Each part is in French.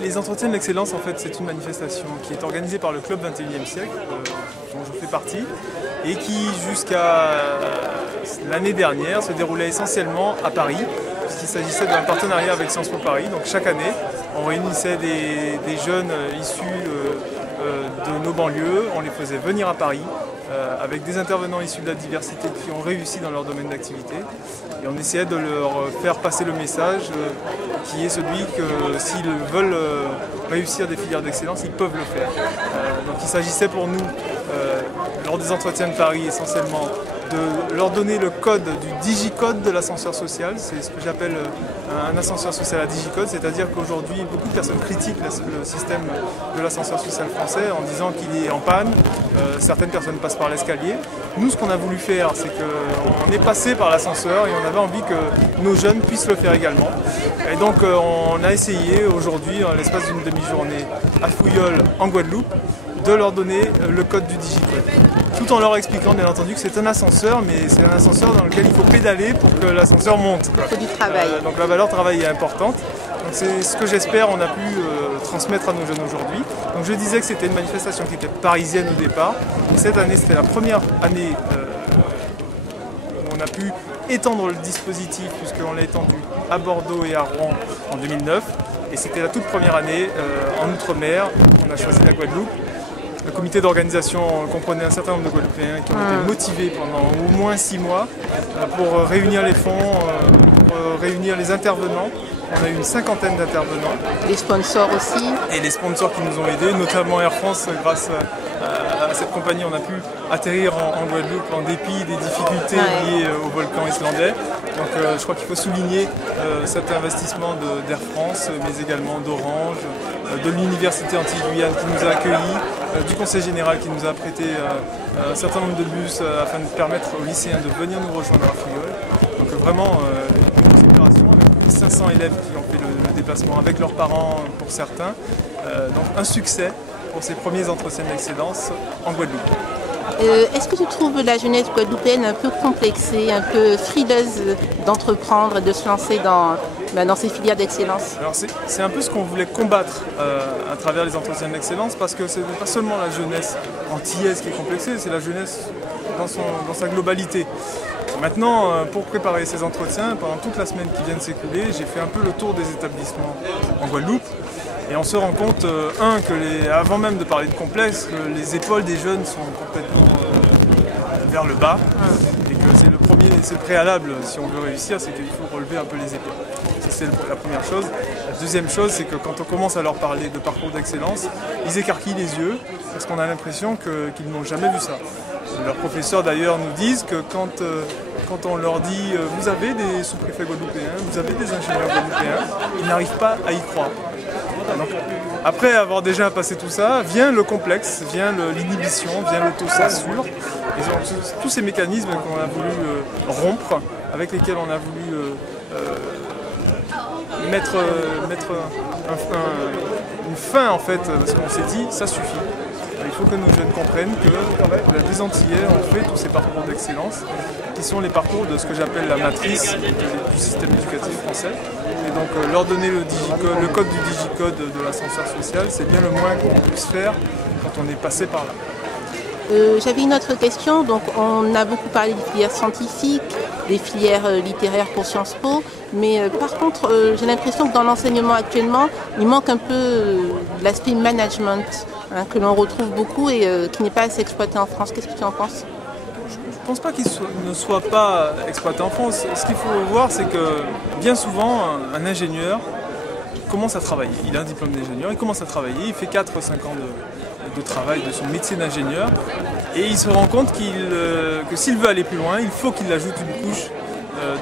Les entretiens de l'excellence, en fait, c'est une manifestation qui est organisée par le Club 21e siècle, dont je fais partie, et qui, jusqu'à l'année dernière, se déroulait essentiellement à Paris, puisqu'il s'agissait d'un partenariat avec Sciences Po Paris. Donc chaque année, on réunissait des jeunes issus de nos banlieues, on les faisait venir à Paris, avec des intervenants issus de la diversité qui ont réussi dans leur domaine d'activité. Et on essayait de leur faire passer le message qui est celui que s'ils veulent réussir des filières d'excellence, ils peuvent le faire. Donc il s'agissait pour nous, lors des entretiens de Paris essentiellement, de leur donner le code du digicode de l'ascenseur social. C'est ce que j'appelle un ascenseur social à digicode, c'est-à-dire qu'aujourd'hui, beaucoup de personnes critiquent le système de l'ascenseur social français en disant qu'il est en panne. Certaines personnes passent par l'escalier. Nous, ce qu'on a voulu faire, c'est qu'on est passé par l'ascenseur et on avait envie que nos jeunes puissent le faire également. Et donc, on a essayé aujourd'hui, en l'espace d'une demi-journée, à Fouilleul, en Guadeloupe, de leur donner le code du digicode. Tout en leur expliquant bien entendu que c'est un ascenseur, mais c'est un ascenseur dans lequel il faut pédaler pour que l'ascenseur monte. Il faut du travail. Donc la valeur travail est importante. C'est ce que j'espère on a pu transmettre à nos jeunes aujourd'hui. Donc je disais que c'était une manifestation qui était parisienne au départ. Et cette année, c'était la première année où on a pu étendre le dispositif, puisqu'on l'a étendu à Bordeaux et à Rouen en 2009. Et c'était la toute première année en Outre-mer. On a choisi la Guadeloupe. Le comité d'organisation comprenait un certain nombre de Guadeloupéens qui ont été motivés pendant au moins 6 mois pour réunir les fonds, pour réunir les intervenants. On a eu une cinquantaine d'intervenants. Les sponsors aussi. Et les sponsors qui nous ont aidés, notamment Air France. Grâce à cette compagnie, on a pu atterrir en Guadeloupe en dépit des difficultés liées au volcan islandais. Donc je crois qu'il faut souligner cet investissement d'Air France, mais également d'Orange, de l'Université Antilles-Guyane qui nous a accueillis, du Conseil général qui nous a prêté un certain nombre de bus afin de permettre aux lycéens de venir nous rejoindre à Fouilleul. Donc vraiment une grosse opération avec plus de 500 élèves qui ont fait le déplacement avec leurs parents pour certains. Donc un succès pour ces premiers entretiens d'excellence en Guadeloupe. Est-ce que tu trouves la jeunesse guadeloupéenne un peu complexée, un peu frileuse d'entreprendre, de se lancer dans ces filières d'excellence? Alors c'est un peu ce qu'on voulait combattre à travers les entretiens d'excellence, parce que ce n'est pas seulement la jeunesse antillaise qui est complexée, c'est la jeunesse dans sa globalité. Maintenant, pour préparer ces entretiens, pendant toute la semaine qui vient de s'écouler, j'ai fait un peu le tour des établissements en Guadeloupe. Et on se rend compte, avant même de parler de complexe, que les épaules des jeunes sont complètement vers le bas. Et que c'est le préalable, si on veut réussir, c'est qu'il faut relever un peu les épaules. Ça, c'est la première chose. La deuxième chose, c'est que quand on commence à leur parler de parcours d'excellence, ils écarquillent les yeux, parce qu'on a l'impression qu'ils n'ont jamais vu ça. Leurs professeurs d'ailleurs nous disent que quand on leur dit « vous avez des sous-préfets guadeloupéens, vous avez des ingénieurs guadeloupéens », ils n'arrivent pas à y croire. Donc, après avoir déjà passé tout ça, vient le complexe, vient l'inhibition, vient l'autocensure. Et tous ces mécanismes qu'on a voulu rompre, avec lesquels on a voulu mettre une fin en fait, parce qu'on s'est dit ça suffit. Il faut que nos jeunes comprennent que des Antillais ont fait tous ces parcours d'excellence, qui sont les parcours de ce que j'appelle la matrice du système éducatif français. Et donc leur donner le code du digicode de l'ascenseur social, c'est bien le moins qu'on puisse faire quand on est passé par là. J'avais une autre question. Donc, on a beaucoup parlé des filières scientifiques, des filières littéraires pour Sciences Po, mais par contre, j'ai l'impression que dans l'enseignement actuellement, il manque un peu l'aspect management, que l'on retrouve beaucoup et qui n'est pas assez exploité en France. Qu'est-ce que tu en penses? Je ne pense pas qu'il ne soit pas exploité en France. Ce qu'il faut voir, c'est que bien souvent, un ingénieur commence à travailler. Il a un diplôme d'ingénieur, il commence à travailler, il fait 4-5 ans de travail de son métier d'ingénieur et il se rend compte que s'il veut aller plus loin, il faut qu'il ajoute une couche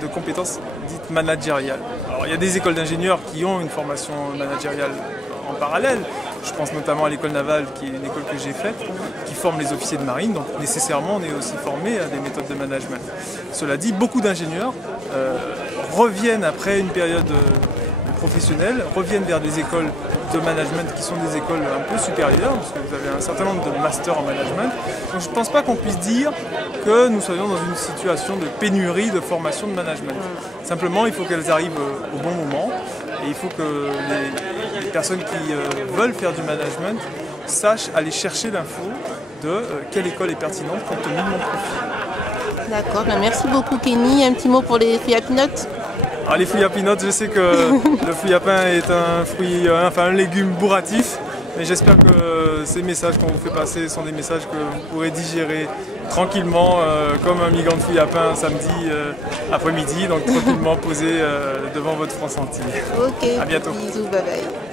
de compétences dites managériales. Alors il y a des écoles d'ingénieurs qui ont une formation managériale en parallèle. Je pense notamment à l'école navale, qui est une école que j'ai faite, qui forme les officiers de marine, donc nécessairement on est aussi formé à des méthodes de management. Cela dit, beaucoup d'ingénieurs reviennent après une période professionnelle, reviennent vers des écoles de management qui sont des écoles un peu supérieures, parce que vous avez un certain nombre de masters en management. Donc je ne pense pas qu'on puisse dire que nous soyons dans une situation de pénurie de formation de management. Simplement, il faut qu'elles arrivent au bon moment et il faut que les personnes qui veulent faire du management sachent aller chercher l'info de quelle école est pertinente compte tenu de mon profil. D'accord, merci beaucoup Kenny. Un petit mot pour les fouilles à peanuts? Les fouilles à peanuts, je sais que le fouille à pain est un légume bourratif, mais j'espère que ces messages qu'on vous fait passer sont des messages que vous pourrez digérer tranquillement comme un migrant de fouille à pain samedi après-midi, donc tranquillement posé devant votre France Antilles. Ok, à bientôt. Bisous, bye bye.